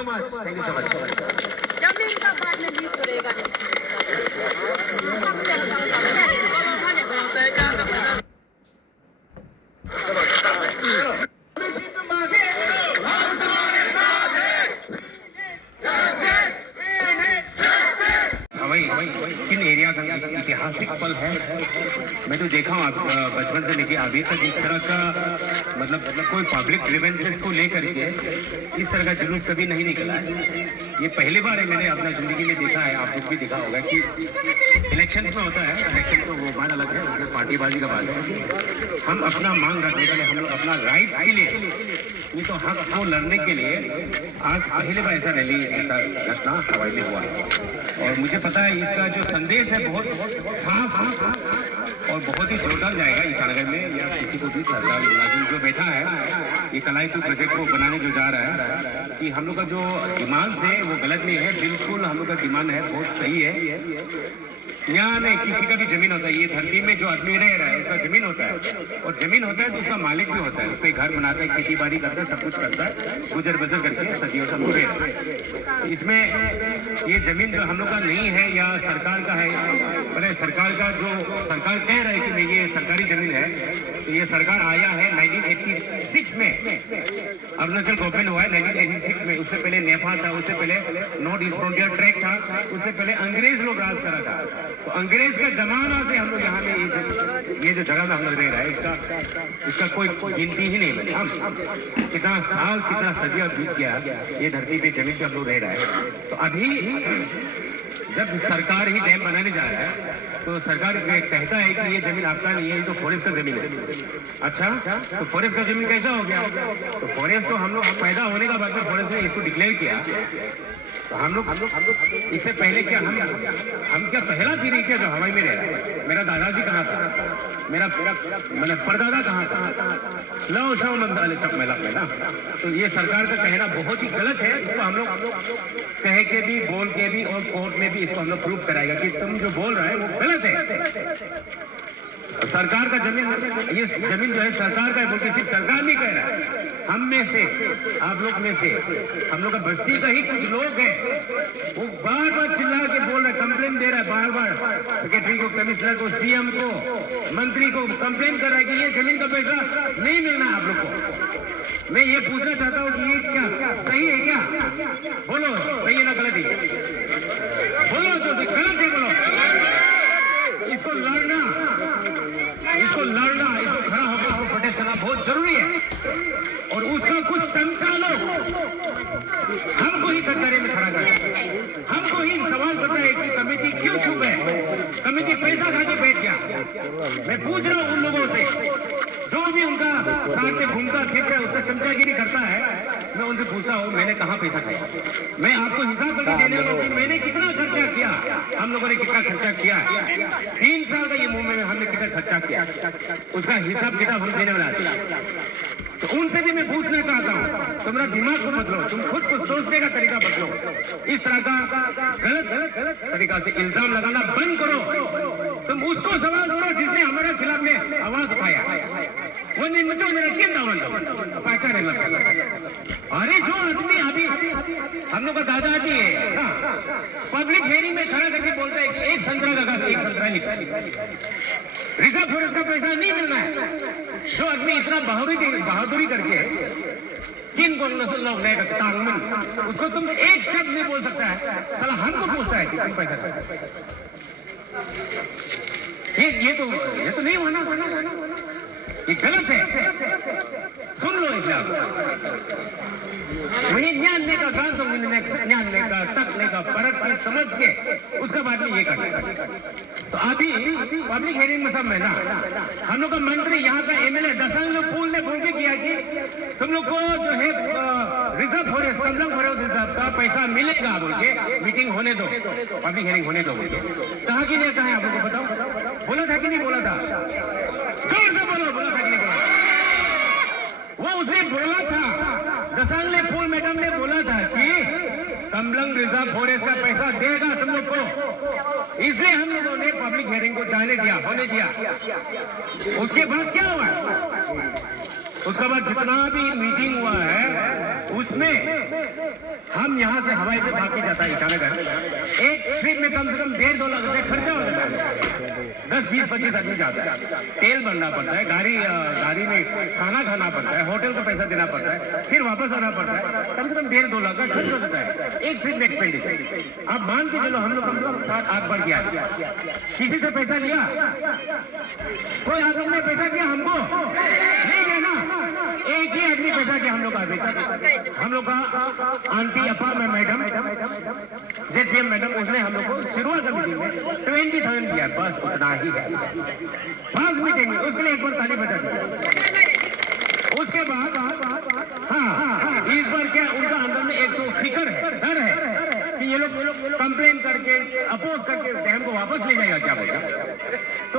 Thank you so much. जमीन का बाद में लीक करेगा किन एरिया का ऐतिहासिक पल है। मैं तो देखा हूँ बचपन से लेके अभी तक इस तरह का मतलब कोई पब्लिक ग्रीवेंसेस को लेकर के इस तरह का जुलूस कभी नहीं निकला है। ये पहली बार है मैंने अपना जिंदगी में देखा है, आप लोग भी देखा होगा कि इलेक्शन में होता है, इलेक्शन तो वो बात अलग है, उसमें पार्टीबाजी का बात है। हम अपना मांग रखने के लिए, हम लोग अपना राइट के लिए, ये तो हक को लड़ने के लिए आज पहली बार ऐसा रैली, ऐसा घटना हवाई में हुआ। और मुझे पता है इसका जो संदेश है बहुत साफ और बहुत ही जोरदार जाएगा ईटानगर में या किसी को भी सरकार मुलाजिम जो बैठा है ये कलाईपुर प्रोजेक्ट को बनाने जो जा रहा है कि हम लोग का जो डिमांड है वो गलत नहीं है, बिल्कुल हम लोग का डिमांड है बहुत सही है। यहाँ में किसी का भी जमीन होता है, ये धरती में जो आदमी रह रहा है उसका जमीन होता है और जमीन होता है तो उसका मालिक भी होता है, उस पर घर बनाता है, खेती बाड़ी करता है, सब कुछ करता है, गुजर बसर करके सदियों से पूरे। इसमें ये जमीन जो हम लोग का नहीं है या सरकार का है, मतलब सरकार का जो सरकार कह रहा है कि नहीं ये सरकारी जमीन है, तो ये सरकार आया है 1986 में, अरुणाचल गवर्नमेंट हुआ है 1986 में। उससे पहले नेफा था, उससे पहले नॉर्थ ईस्ट फ्रंटियर ट्रैक था, उससे पहले अंग्रेज लोग राज करा था। तो अंग्रेज का जमाना से हम लोग यहाँ में ये जो जगह में हम लोग रह रहा है इसका कोई गिनती ही नहीं बनी। हम कितना साल कितना सदिया बीत गया ये धरती पे जमीन पे हम लोग रह रहा है। तो अभी जब सरकार ही डैम बनाने जा रहा है तो सरकार कहता है कि ये जमीन आपका नहीं है, ये तो फॉरेस्ट का जमीन है। अच्छा, तो फॉरेस्ट का जमीन कैसा हो गया? तो फॉरेस्ट तो हम लोग पैदा होने का बाद में फॉरेस्ट ने इसको डिक्लेयर किया। तो हम लोग इससे पहले क्या हम क्या पहला पीढ़ी क्या जो हवाई में रह रहा है? मेरा दादाजी कहाँ था, मेरा मतलब परदादा कहाँ था, लव शव मंत्रालय चक मेला पहला। तो ये सरकार का कहना बहुत ही गलत है, इसको हम लोग कह के भी बोल के भी और कोर्ट में भी इसको हम लोग प्रूव कराएगा कि तुम जो बोल रहे हो वो गलत है। सरकार का जमीन, ये जमीन जो है सरकार का है, बोलते सिर्फ सरकार नहीं कह रहा है, हम में से, आप लोग में से, हम लोग का बस्ती का ही कुछ लोग हैं वो बार बार चिल्ला के बोल रहे, कंप्लेन दे रहा है बार बार सेक्रेटरी को, कमिश्नर को, सीएम को, मंत्री को कंप्लेन कर रहा है कि ये जमीन का पैसा नहीं मिलना आप लोग को। मैं ये पूछना चाहता हूँ कि ये क्या सही है? क्या बोलो, सही है ना गलत है? बोलो जो गलत है बोलो। इसको लड़ना, इसको खड़ा होकर प्रोटेस्ट करना बहुत जरूरी है। और उसका कुछ चमचा लोग हमको ही कटघरे में खड़ा कर, हमको ही सवाल करता है कि कमेटी क्यों चुप है, कमेटी पैसा खा के बैठ गया। मैं पूछ रहा हूँ उन लोगों से जो भी उनका साथ में घूमता फिरता है, उसका चमचागिरी करता है, मैं उनसे पूछता हूँ मैंने कहाँ पैसा खाया? मैं आपको हिसाब करके देने वाला हूँ मैंने कितना खर्चा किया, हम लोगों ने कितना खर्चा किया, 3 साल का ये मूवमेंट में हमने कितना खर्चा किया, उसका हिसाब किताब हम देने वाला है। तो उनसे भी मैं पूछना चाहता हूँ, तुम्हारा दिमाग को बदलो, तुम खुद को सोचने का तरीका बदलो, इस तरह का गलत तरीका से इल्जाम लगाना बंद करो। तुम उसको सवाल करो जिसने हमारे खिलाफ में आवाज उठाया, वो मुझे मेरा क्यों दावन पहचाने लगता। अरे जो आदमी अभी हम लोग का दादाजी है, पब्लिक हेयरिंग में खड़ा करके बोलता है कि एक संतरा का घास, एक संतरा निकला, रिजर्व फॉरेस्ट का पैसा नहीं मिलना है। जो आदमी इतना बहादुरी करके किन को लोग लेगा तालमेल, उसको तुम एक शब्द नहीं बोल सकता है, साला हमको पूछता है कि तुम पैसा, ये तो नहीं होना, ये गलत है। सुन लो इसे, वही ज्ञानने का गान ज्ञानने का तकने का परख में समझ के उसका बाद में ये करना। तो अभी पब्लिक हेयरिंग में सब में ना हम लोग का मंत्री यहाँ का एमएलए दसांग लोग फूल ने बोल के किया कि तुम लोग को जो है reserve forest, Kamalam forest reserve का पैसा मिलेगा बोल के मीटिंग होने दो, पब्लिक हेयरिंग होने दो बोल के कहा कि नहीं, कहा है आप लोग को बताओ, बोला था कि नहीं बोला था? जोर से बोलो, बोला था कि नहीं बोला? वो उसने बोला था, दसांग ने फूल मैडम ने बोला था कि कमलंग रिजर्व फॉरेस्ट का पैसा देगा तुम लोग को, इसलिए हम लोगों ने पब्लिक हियरिंग को जाने दिया, होने दिया। उसके बाद क्या हुआ? उसके बाद जितना भी मीटिंग हुआ है उसमें हम यहाँ से हवाई से भाग के जाता है ईटानगर, एक ट्रिप में कम से कम 1.5-2 लाख रुपए खर्चा हो जाता है। 10-20-25 आदमी जाता है, तेल भरना पड़ता है, गाड़ी में खाना खाना पड़ता है, होटल का पैसा देना पड़ता है, फिर वापस आना पड़ता है, कम से कम 1.5-2 लाख का खर्च हो जाता है एक ट्रिप में एक्सपेंडिचर। अब मान के चलो हम लोग कम से कम 7-8 बार किया, किसी से पैसा लिया? कोई आप लोग ने पैसा किया हमको? नहीं देना, एक ही आदमी पैसा किया हम लोग का। हम लोग का आंटी अपा में मैडम जेपीएम मैडम, उसने हम लोग को शुरुआत का मीटिंग में 20,000 दिया, बस उतना ही है। फर्स्ट मीटिंग में उसके लिए एक बार ताली बजा दी। उसके बाद हाँ, इस बार क्या उनका अंदर में एक तो फिक्र है, डर है कि ये लोग कंप्लेन करके अपोज करके डैम को वापस ले जाएगा क्या बोलेगा। तो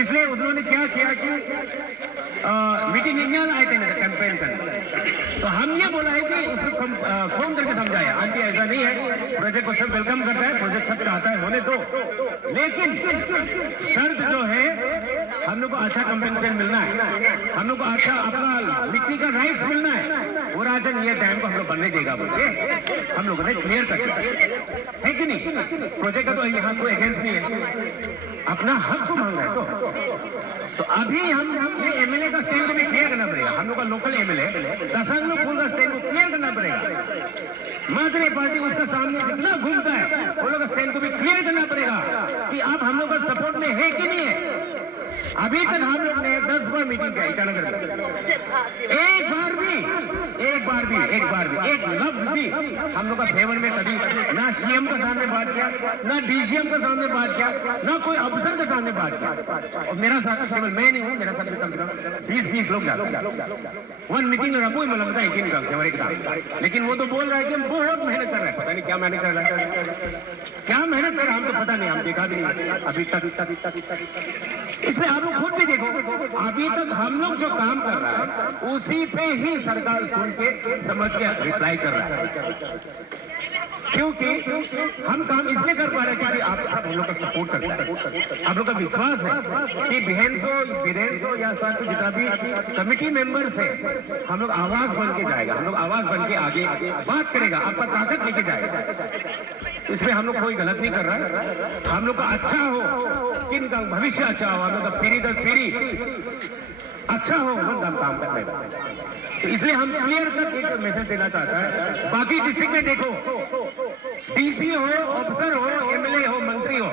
इसलिए उन्होंने क्या किया कि मीटिंग इंडिया आए थे कैंपेन करने, तो हम ये बोला है कि उसको फोन करके समझाया, आंटी ऐसा नहीं है, प्रोजेक्ट को सब वेलकम करता है, प्रोजेक्ट सब चाहता है होने दो, लेकिन शर्त जो है हम लोग को अच्छा कंपेंसेशन मिलना है, हम लोग को अच्छा अपना मिट्टी का राइट्स मिलना है। वो राजन ये डैम को हम लोग बनने देगा बोल के हम लोगों ने क्लियर कर दिया है कि नहीं। प्रोजेक्ट का तो यहाँ कोई अगेंस्ट नहीं है, अपना हक को मांग रहे हैं। तो अभी हम ये एमएलए का स्टैंड को भी क्लियर करना पड़ेगा, हम लोग का लोकल एमएलए दसंग फूल का स्टैंड को क्लियर करना पड़ेगा। माजरे पार्टी उसका सामने जितना घूमता है वो लोग स्टैंड को भी क्लियर करना पड़ेगा कि आप हम लोग का सपोर्ट में है कि नहीं है। अभी तक हम लोग ने 10 बार मीटिंग किया ईटानगर में, एक बार भी एक लफ्ज भी हम लोग का फेवर में कभी ना सीएम के सामने बात किया, ना डीसीएम के सामने बात किया, ना कोई अफसर के सामने बात किया। और मेरा साथ केवल मैं नहीं हूँ, मेरा साथ कम से कम 20-20 लोग जाते। वन मीटिंग में रखो मैं लगता है कि निकल, लेकिन वो तो बोल रहा है कि हम बहुत मेहनत कर रहे हैं, पता नहीं क्या मेहनत कर रहा है, क्या मेहनत कर रहा है हमको पता नहीं, हम देखा भी नहीं अभी तक। इसलिए आप लोग खुद भी देखो, अभी तक हम लोग जो काम कर रहा है उसी पे ही सरकार सुन के समझ के रिप्लाई कर रहा है, क्योंकि हम काम इसलिए कर पा रहे हैं क्योंकि आप सब हम लोग का सपोर्ट करता है, आप लोग का विश्वास है कि बहन को वीरेन को या साथ जितना भी कमिटी मेंबर्स है हम लोग आवाज बन के जाएगा, हम लोग आवाज बन के आगे बात करेगा, आपका ताकत लेके जाएगा। इसमें हम लोग कोई गलत नहीं कर रहा है, हम लोग का अच्छा हो, किन का भविष्य अच्छा हो, हम लोग का पीढ़ी दर पीढ़ी अच्छा हो, हम काम करने का। तो इसलिए हम क्लियर कर एक मैसेज देना चाहता है। बाकी डिस्ट्रिक्ट में देखो, डीसी हो, ऑफिसर हो, एमएलए हो, मंत्री हो,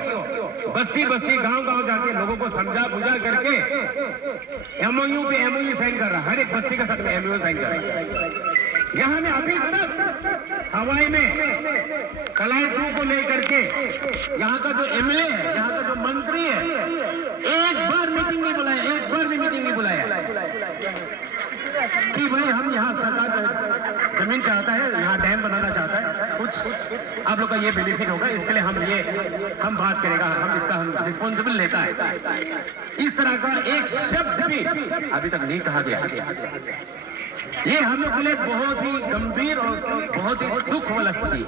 बस्ती बस्ती गांव-गांव जाके लोगों को समझा बुझा करके एमओयू पे एमओयू साइन कर रहा है, हर एक बस्ती का साथ में एमओयू साइन कर रहा है। यहाँ में अभी तक हवाई में कलायतों को लेकर के यहाँ का जो एमएलए है, यहाँ का जो मंत्री है, एक बार मीटिंग नहीं बुलाया, एक बार भी मीटिंग नहीं बुलाया कि भाई हम यहाँ सरकार जमीन चाहता है, यहाँ डैम बनाना चाहता है, कुछ आप लोग का ये बेनिफिट होगा, इसके लिए हम बात करेगा, हम इसका हम रिस्पॉन्सिबल लेता है। इस तरह का एक शब्द भी अभी तक नहीं कहा गया। ये हम लोग के लिए बहुत ही गंभीर और बहुत ही दुख वाला स्थिति।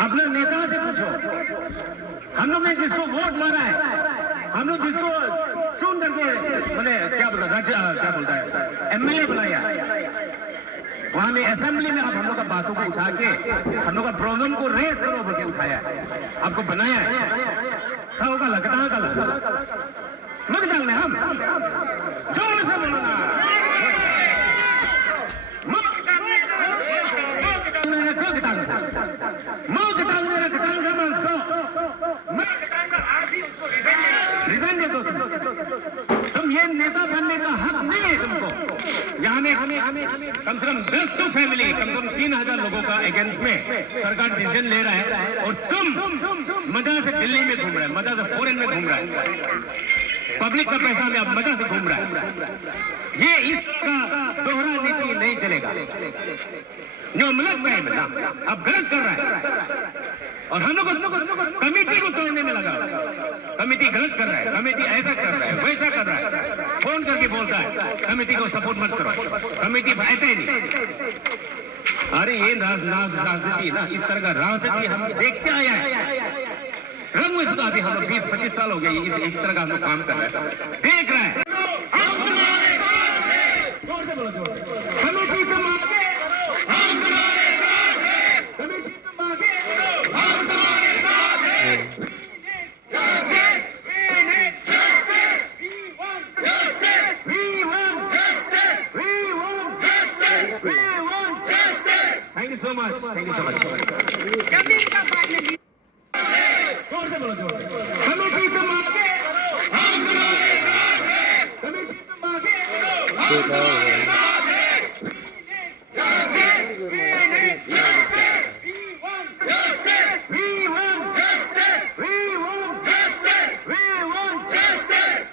अपने नेता से पूछो, हम लोग ने जिसको वोट मारा है, हम लोग जिसको चुन करके बोले क्या बोलता है एमएलए बनाया, वहां में असेंबली में आप हम लोग का बातों को उठा के हम लोग का प्रॉब्लम को रेस करो बोल के उठाया, आपको बनाया है, होगा लगता में हम जोर से बोलना रिजाइन दे दो, तुम ये नेता बनने का हक नहीं है तुमको। यहाँ में कम से कम 10 तो फैमिली, कम से कम 3,000 लोगों का अगेंस्ट में सरकार डिसीजन ले रहा है और तुम मजा से दिल्ली में घूम रहा है, मजा से फॉरेन में घूम रहा है, पब्लिक का पैसा में अब मजा से घूम रहा है। ये इसका दोहरा नीति नहीं चलेगा, जो मुल्क में ना अब गलत कर रहा है और हम लोग कमेटी को तोड़ने में लगा, कमेटी गलत कर रहा है, कमेटी ऐसा कर रहा है, वैसा कर रहा है, फोन करके बोलता है कमेटी को सपोर्ट मत करो, कमेटी ऐसा ही नहीं। अरे ये राजनीति ना, इस तरह का राजनीति हम देखते आया है, रंग में अभी हम 20-25 साल हो गए इस तरह का हम लोग काम कर रहे हैं, देख रहे हैं। कमेटी से मांगे you so much. Thank you so much. जमीन का बाद में लीज जोर से बोलो, जोर से। कमेटी तुम आगे, हम तुम्हारे साथ हैं। कमेटी तुम आगे, हम तुम्हारे साथ हैं।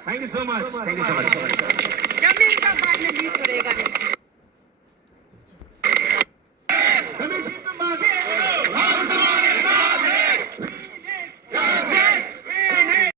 Thank you so much. Thank you so much. जमीन का बाद में लीज